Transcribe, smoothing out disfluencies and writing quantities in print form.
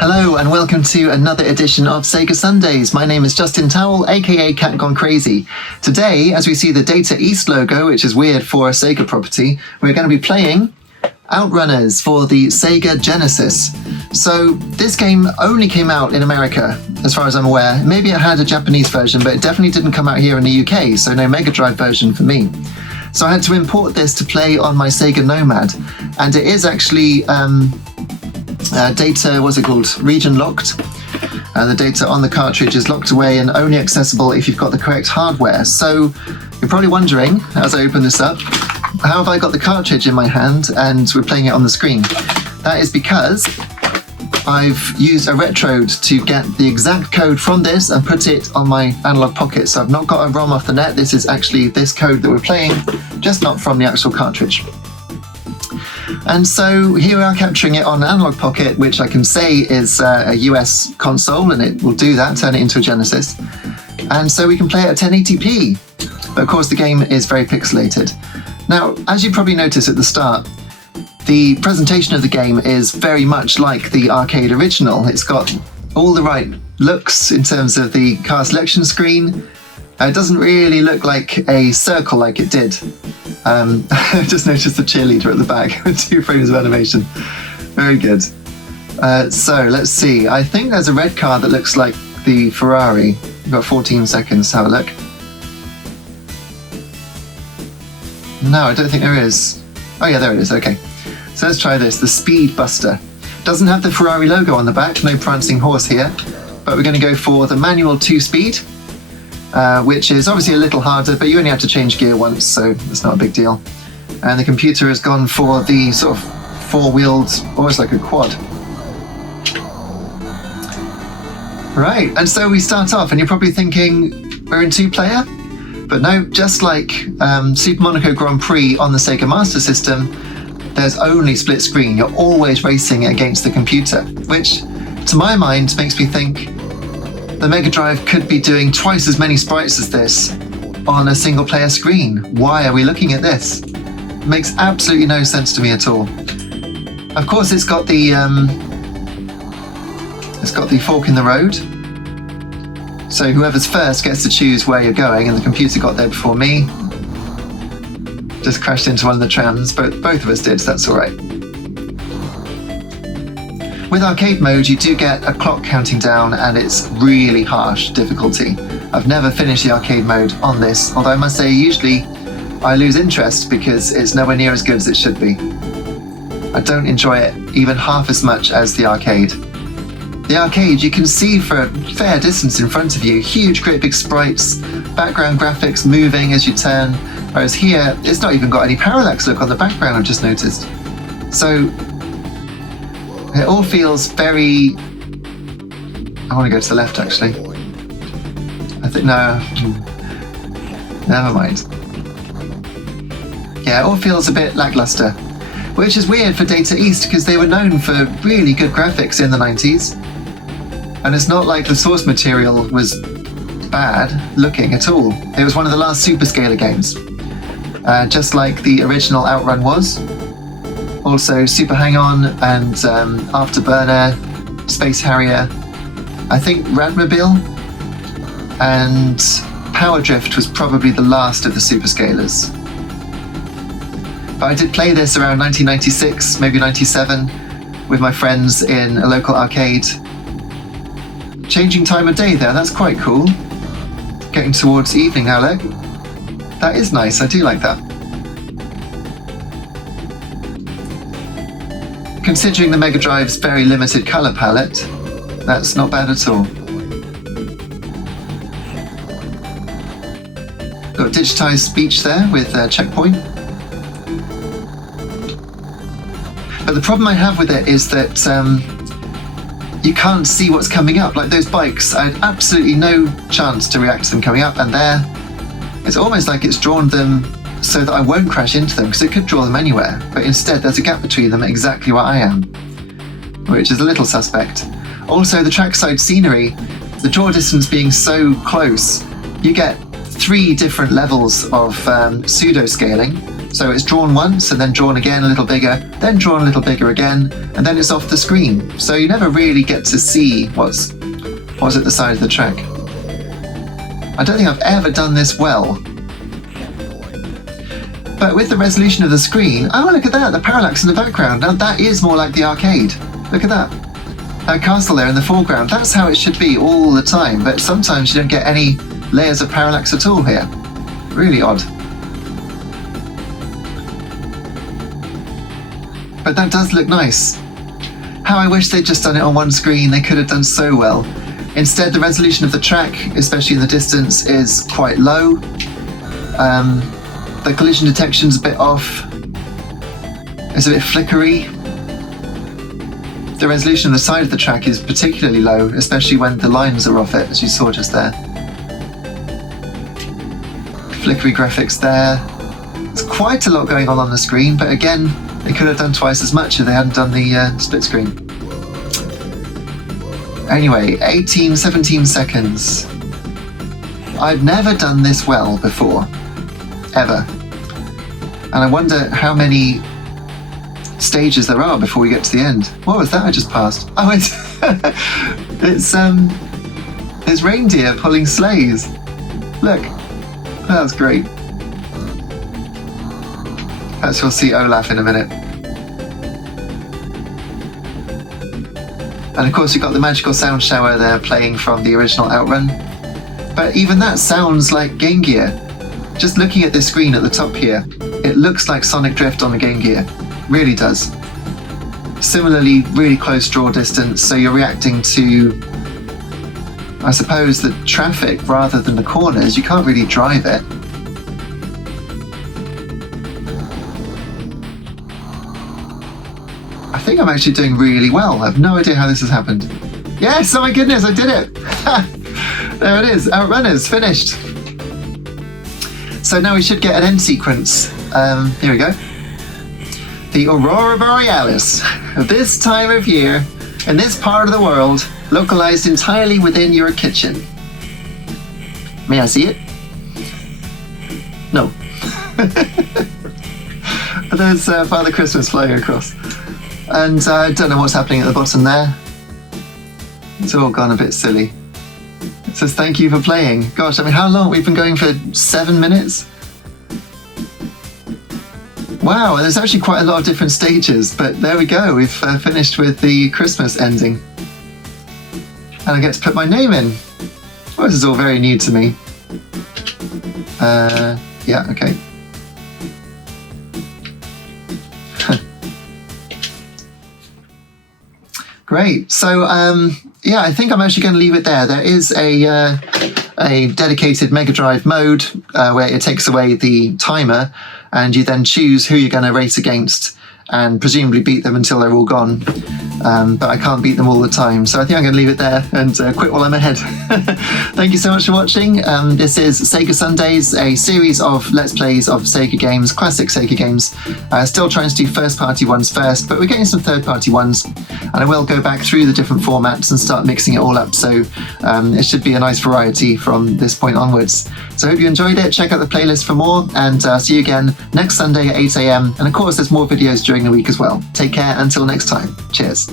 Hello and welcome to another edition of Sega Sundays. My name is Justin Towell, aka Cat Gone Crazy. Today, as we see the Data East logo, which is weird for a Sega property, we're going to be playing OutRunners for the Sega Genesis. So this game only came out in America, as far as I'm aware. Maybe it had a Japanese version, but it definitely didn't come out here in the UK, so no Mega Drive version for me. So I had to import this to play on my Sega Nomad, and it is actually data, what's it called, region locked. The data on the cartridge is locked away and only accessible if you've got the correct hardware. So you're probably wondering, as I open this up, how have I got the cartridge in my hand and we're playing it on the screen? That is because I've used a retrode to get the exact code from this and put it on my analog pocket. So I've not got a ROM off the net. This is actually this code that we're playing, just not from the actual cartridge. And so here we are capturing it on an analog pocket, which I can say is a US console, and it will do that, turn it into a Genesis. And so we can play it at 1080p. But of course the game is very pixelated. Now, as you probably noticed at the start, the presentation of the game is very much like the arcade original. It's got all the right looks in terms of the car selection screen. It doesn't really look like a circle like it did. I just noticed the cheerleader at the back with 2 frames of animation. Very good. So let's see. I think there's a red car that looks like the Ferrari. We've got 14 seconds to have a look. No, I don't think there is. Oh yeah, there it is. Okay. So let's try this. The Speed Buster. Doesn't have the Ferrari logo on the back. No prancing horse here. But we're going to go for the manual 2-speed. Which is obviously a little harder, but you only have to change gear once, so it's not a big deal. And the computer has gone for the sort of 4-wheeled, almost like a quad. Right, and so we start off, and you're probably thinking we're in 2-player? But no, just like Super Monaco Grand Prix on the Sega Master System, there's only split screen. You're always racing against the computer, which, to my mind, makes me think the Mega Drive could be doing twice as many sprites as this on a single player screen. Why are we looking at this? It makes absolutely no sense to me at all. Of course, it's got the fork in the road. So whoever's first gets to choose where you're going, and the computer got there before me. Just crashed into one of the trams, but both of us did, so that's all right. With arcade mode, you do get a clock counting down, and it's really harsh difficulty. I've never finished the arcade mode on this, although I must say usually I lose interest because it's nowhere near as good as it should be. I don't enjoy it even half as much as the arcade. The arcade, you can see for a fair distance in front of you, huge great big sprites, background graphics moving as you turn, whereas here it's not even got any parallax look on the background, I've just noticed. So it all feels very... I want to go to the left, actually. I think... no. Never mind. Yeah, it all feels a bit lackluster. Which is weird for Data East, because they were known for really good graphics in the 90s. And it's not like the source material was bad looking at all. It was one of the last Superscaler games. Just like the original Outrun was. Also Super Hang-On and Afterburner, Space Harrier, I think Radmobile, and Power Drift was probably the last of the Superscalers. But I did play this around 1996, maybe 97, with my friends in a local arcade. Changing time of day there, that's quite cool. Getting towards evening now, look. That is nice, I do like that. Considering the Mega Drive's very limited colour palette, that's not bad at all. Got digitised speech there with checkpoint. But the problem I have with it is that you can't see what's coming up. Like those bikes, I had absolutely no chance to react to them coming up, and there, it's almost like it's drawn them so that I won't crash into them, because it could draw them anywhere, but instead there's a gap between them exactly where I am, which is a little suspect. Also, the trackside scenery, the draw distance being so close, you get 3 different levels of pseudo scaling. So it's drawn once and then drawn again a little bigger, then drawn a little bigger again, and then it's off the screen. So you never really get to see what's at the side of the track. I don't think I've ever done this well. But with the resolution of the screen, oh look at that, the parallax in the background. Now that is more like the arcade. Look at that. That castle there in the foreground, that's how it should be all the time, but sometimes you don't get any layers of parallax at all here. Really odd. But that does look nice. How I wish they'd just done it on one screen, they could have done so well. Instead, the resolution of the track, especially in the distance, is quite low. The collision detection's a bit off. It's a bit flickery. The resolution of the side of the track is particularly low, especially when the lines are off it, as you saw just there. Flickery graphics there. There's quite a lot going on the screen, but again, they could have done twice as much if they hadn't done the split screen. Anyway, 17 seconds. I've never done this well before, ever. And I wonder how many stages there are before we get to the end. What was that I just passed? Oh, it's reindeer pulling sleighs. Look, that's great. Perhaps we'll see Olaf in a minute. And of course you've got the magical sound shower there playing from the original Outrun. But even that sounds like Game Gear. Just looking at this screen at the top here, it looks like Sonic Drift on a Game Gear. Really does. Similarly, really close draw distance, so you're reacting to, I suppose, the traffic rather than the corners. You can't really drive it. I think I'm actually doing really well. I have no idea how this has happened. Yes, oh my goodness, I did it! There it is, OutRunners, finished. So now we should get an end sequence. Here we go. The Aurora Borealis, this time of year, in this part of the world, localized entirely within your kitchen. May I see it? No. But there's Father Christmas flying across. And I don't know what's happening at the bottom there. It's all gone a bit silly. It says thank you for playing. Gosh, I mean, how long? We've been going for 7 minutes? Wow, there's actually quite a lot of different stages, but there we go. We've finished with the Christmas ending. And I get to put my name in. Well, this is all very new to me. Yeah, okay. Great. So, yeah, I think I'm actually going to leave it there. There is a dedicated Mega Drive mode where it takes away the timer, and you then choose who you're going to race against and presumably beat them until they're all gone. But I can't beat them all the time, so I think I'm going to leave it there and quit while I'm ahead. Thank you so much for watching. This is Sega Sundays, a series of Let's Plays of Sega games, classic Sega games. Still trying to do first-party ones first, but we're getting some third-party ones, and I will go back through the different formats and start mixing it all up, so it should be a nice variety from this point onwards. So I hope you enjoyed it. Check out the playlist for more, and see you again next Sunday at 8 AM, and of course there's more videos during the week as well. Take care until next time. Cheers.